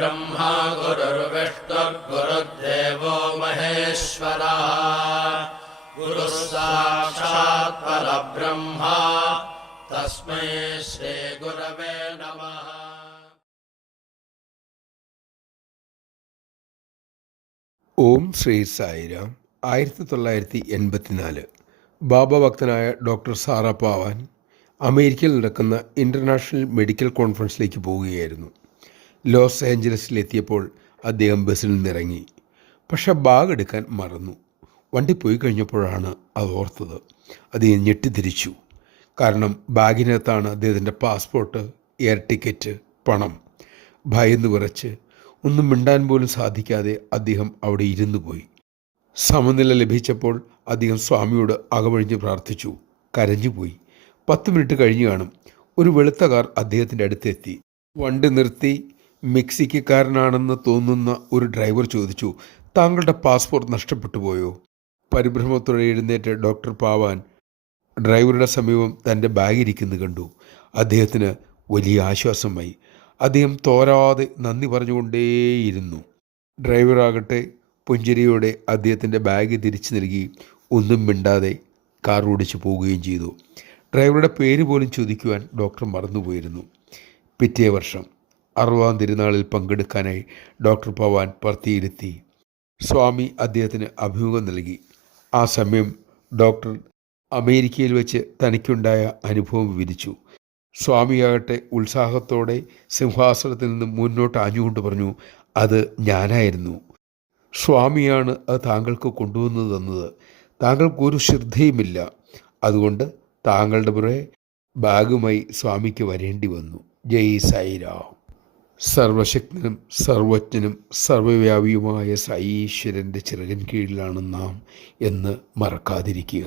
गुरुर्ब्रह्मा गुरुर्विष्णुर्गुरुर्देवो महेश्वरः गुरुः साक्षात् परब्रह्मा तस्मै श्रीगुरवे नमः. ഓം ശ്രീ സായിരാം. 1984 ബാബ ഭക്തനായ ഡോക്ടർ സാറ പാവാൻ അമേരിക്കയിൽ നടക്കുന്ന ഇൻ്റർനാഷണൽ മെഡിക്കൽ കോൺഫറൻസിലേക്ക് പോവുകയായിരുന്നു. ലോസ് ഏഞ്ചലസിലെത്തിയപ്പോൾ അദ്ദേഹം ബസ്സിൽ നിന്നിറങ്ങി. പക്ഷെ ബാഗ് എടുക്കാൻ മറന്നു. വണ്ടി പോയി കഴിഞ്ഞപ്പോഴാണ് അത് ഓർത്തത്. അദ്ദേഹം ഞെട്ടിത്തിരിച്ചു. കാരണം ബാഗിനകത്താണ് അദ്ദേഹത്തിൻ്റെ പാസ്പോർട്ട്, എയർ ടിക്കറ്റ്, പണം. ഭയന്ന് വിറച്ച് ഒന്നും മിണ്ടാൻ പോലും സാധിക്കാതെ അദ്ദേഹം അവിടെ ഇരുന്നു പോയി. സമനില ലഭിച്ചപ്പോൾ അദ്ദേഹം സ്വാമിയോട് അകവഴിഞ്ഞ് പ്രാർത്ഥിച്ചു. കരഞ്ഞുപോയി. 10 മിനിറ്റ് കഴിഞ്ഞു കാണും. ഒരു വെളുത്ത കാർ അദ്ദേഹത്തിൻ്റെ അടുത്തെത്തി. വണ്ടി നിർത്തി മെക്സിക്കക്കാരനാണെന്ന് തോന്നുന്ന ഒരു ഡ്രൈവർ ചോദിച്ചു, താങ്കളുടെ പാസ്പോർട്ട് നഷ്ടപ്പെട്ടു പോയോ? പരിഭ്രമത്തോടെ എഴുന്നേറ്റ് ഡോക്ടർ പാവാൻ ഡ്രൈവറുടെ സമീപം തൻ്റെ ബാഗിരിക്കുന്നത് കണ്ടു. അദ്ദേഹത്തിന് വലിയ ആശ്വാസമായി. അദ്ദേഹം തോരാതെ നന്ദി പറഞ്ഞുകൊണ്ടേയിരുന്നു. ഡ്രൈവറാകട്ടെ പുഞ്ചിരിയോടെ അദ്ദേഹത്തിൻ്റെ ബാഗ് തിരിച്ചു നൽകി ഒന്നും മിണ്ടാതെ കാർ ഓടിച്ചു പോവുകയും ചെയ്തു. ഡ്രൈവറുടെ പേര് പോലും ചോദിക്കുവാൻ ഡോക്ടർ മറന്നുപോയിരുന്നു. പിറ്റേ വർഷം 60-ാം തിരുനാളിൽ പങ്കെടുക്കാനായി ഡോക്ടർ പവാൻ പറത്തിയിരുത്തി. സ്വാമി അദ്ദേഹത്തിന് അഭിമുഖം നൽകി. ആ സമയം ഡോക്ടർ അമേരിക്കയിൽ വെച്ച് തനിക്കുണ്ടായ അനുഭവം വിവരിച്ചു. സ്വാമിയാകട്ടെ ഉത്സാഹത്തോടെ സിംഹാസനത്തിൽ നിന്ന് മുന്നോട്ട് ആഞ്ഞുകൊണ്ട് പറഞ്ഞു, അത് ഞാനായിരുന്നു. സ്വാമിയാണ് അത് താങ്കൾക്ക് കൊണ്ടുവന്നു തന്നത്. താങ്കൾക്കൊരു ശ്രദ്ധയുമില്ല. അതുകൊണ്ട് താങ്കളുടെ പുറകെ ബാഗുമായി സ്വാമിക്ക് വരേണ്ടി വന്നു. ജയ് സായിരാം. സർവശക്തനും സർവജ്ഞനും സർവവ്യാപിയുമായ സായീശ്വരൻ്റെ ചിറകിൻ കീഴിലാണ് നാം എന്ന് മറക്കാതിരിക്കുക.